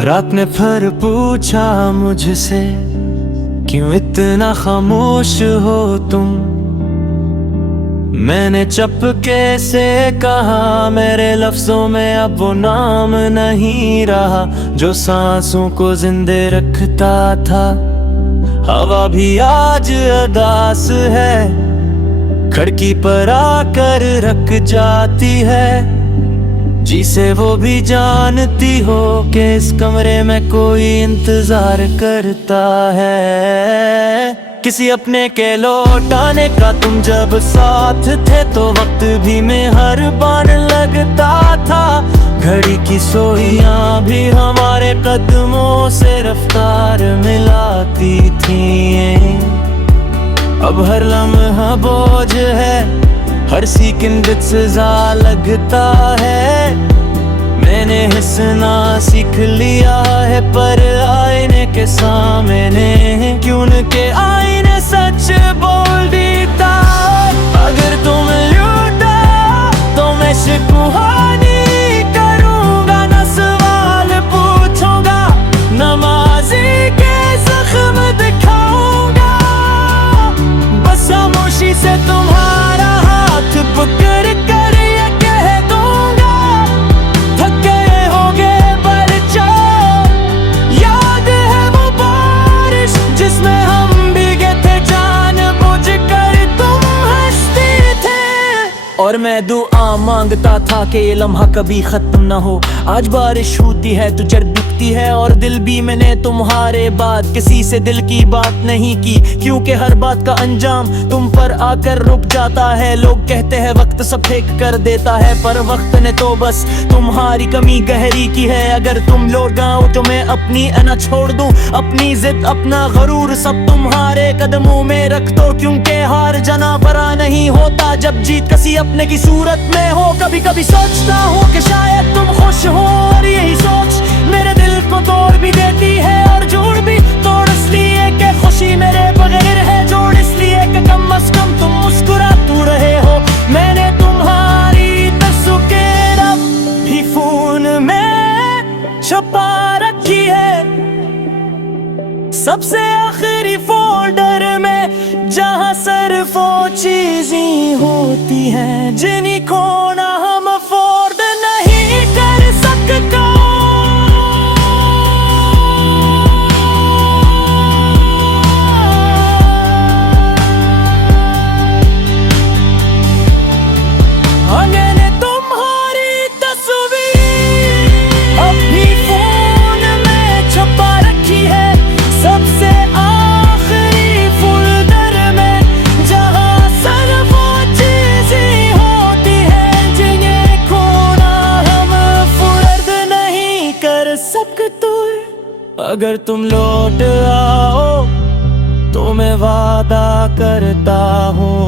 रात ने फिर पूछा मुझसे, क्यों इतना खामोश हो तुम। मैंने चपके से कहा, मेरे लफ्जों में अब वो नाम नहीं रहा जो सांसों को जिंदे रखता था। हवा भी आज अदास है, खिड़की पर आकर रख जाती है। जिसे वो भी जानती हो कि इस कमरे में कोई इंतजार करता है। किसी अपने के लौटाने का तुम जब साथ थे तो वक्त भी मेहरबान लगता था। घड़ी की सोइयां भी हमारे कदमों से रफ्तार मिलाती थी। अब हर लम्हा बोझ है, हर सेकंड सजा लगता है। मैंने हंसना सीख लिया है, पर आईने के सामने क्यों के आईने सच बोल देता। अगर तुम लौटा तो मैं शिकवानी करूंगा, न सवाल पूछूंगा, नमाज़ी के जख्म दिखाऊंगा। बस खामोशी से तुम्हारा हाथ पकड़ कर ये कह दूंगा, थक गए होगे पर चलो। याद है वो बारिश जिसमें हम भीगे थे, जानबूझ कर तुम हंसते थे। और मैं दुआ मांगता था कि ये लम्हा कभी खत्म ना हो। आज बारिश होती है तो जड़ दिखती है, और दिल भी मैंने तुम्हारे बाद किसी से दिल की बात नहीं की, क्योंकि हर बात का अंजाम तुम पर आकर रुक जाता है। लोग कहते हैं वक्त सब ठीक कर देता है, पर वक्त ने तो बस तुम्हारी कमी गहरी की है। अगर तुम लौट जाओ तो मैं अपनी अना छोड़ दूं, अपनी जिद अपना गरूर सब तुम्हारे कदमों में रख दो। क्योंकि हार जाना बड़ा नहीं होता जब जीत किसी अपने की सूरत में हो। कभी कभी सोचता हूँ कि शायद तुम खुश हो, और यही सोच मेरे दिल को तोड़ भी देती है। और जोड़ भी तोड़ इसलिए कि खुशी मेरे बगैर है, जोड़ इसलिए कि कम अज कम तुम मुस्कुरा तू रहे हो। मैंने तुम्हारी तस्वीर अब भी फोन में छुपा रखी है, सबसे आखिरी फोल्डर में, जहां सिर्फ वो चीजें होती हैं जिन्हें खोना हम अफोर्ड नहीं कर सकता। मैंने तुम्हारी तस्वीर अपनी फोन में छुपा रखी है, सबसे आखिरी फोल्डर में, जहां सिर्फ वो चीजें होती हैं जिन्हें खोना हम फुर्द नहीं कर सकते। अगर तुम लौट आओ तो मैं वादा करता हूँ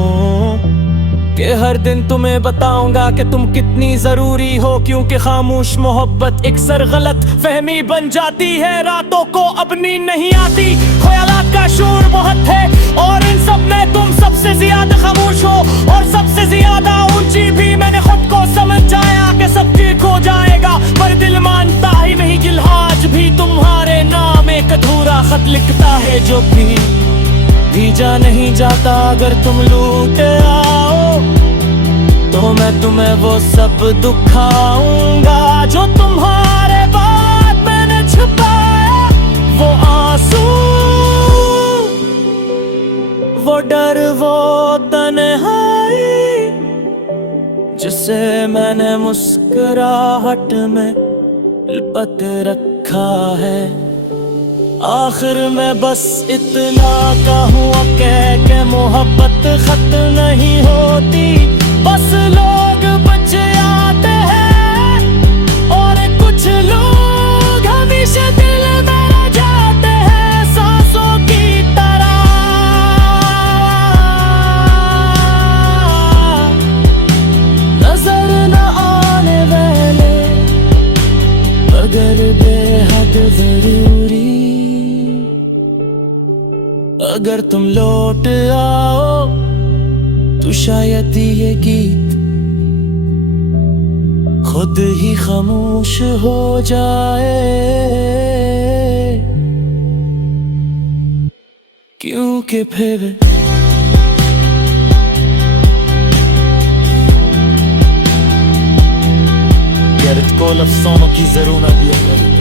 कि हर दिन तुम्हें बताऊंगा कि तुम कितनी जरूरी हो। क्योंकि खामोश मोहब्बत एक सर गलत फहमी बन जाती है, रातों को अब नींद नहीं आती, ख्यालात का शोर बहुत है, और इन सब में तुम सबसे ज्यादा खामोश हो। और सबसे ज्यादा ऊंची भी मैंने खुद को समझ जाया कि सब ठीक हो जाएगा, पर दिल मानता ही नहीं कि आज भी तुम्हारे नाम एक अधूरा खत लिखता है जो भेजा नहीं जाता। अगर तुम लौट आओ तो मैं तुम्हें वो सब दुखाऊंगा जो तुम्हारे बाद मैंने छुपाया। वो आंसू, वो डर, वो तन्हाई जिसे मैंने मुस्कुराहट में लिपट रखा है। आखिर में बस इतना कहूँ कह के मोहब्बत खत्म नहीं होती, बस लोग बच जाते हैं, और कुछ लोग हमेशा दिल में रह जाते हैं सांसों की तरह। नजर न आने वाले मगर बेहद जरूरी। अगर तुम लौट आओ तो शायद ये गीत खुद ही खामोश हो जाए, क्योंकि फिर यार को लफ्ज़ों की जरूरत ना दिया करी।